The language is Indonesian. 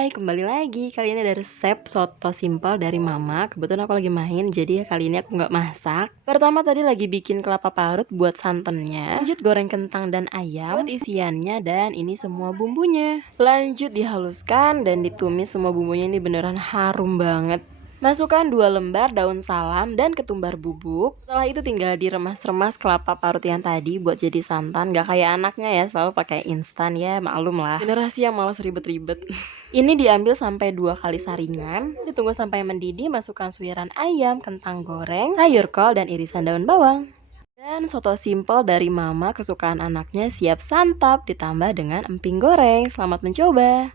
Hai, kembali lagi. Kali ini ada resep soto simpel dari mama. Kebetulan aku lagi main, jadi ya kali ini aku nggak masak. Pertama tadi lagi bikin kelapa parut buat santannya. Lanjut goreng kentang dan ayam buat isiannya dan ini semua bumbunya. Lanjut dihaluskan dan ditumis semua bumbunya ini beneran harum banget. Masukkan 2 lembar daun salam dan ketumbar bubuk. Setelah itu tinggal diremas-remas kelapa parut yang tadi buat jadi santan. Gak kayak anaknya ya, selalu pakai instan ya, maklum lah. Generasi yang malas ribet-ribet. Ini diambil sampai 2 kali saringan, ditunggu sampai mendidih, masukkan suiran ayam, kentang goreng, sayur kol, dan irisan daun bawang. Dan soto simpel dari mama kesukaan anaknya siap santap ditambah dengan emping goreng. Selamat mencoba!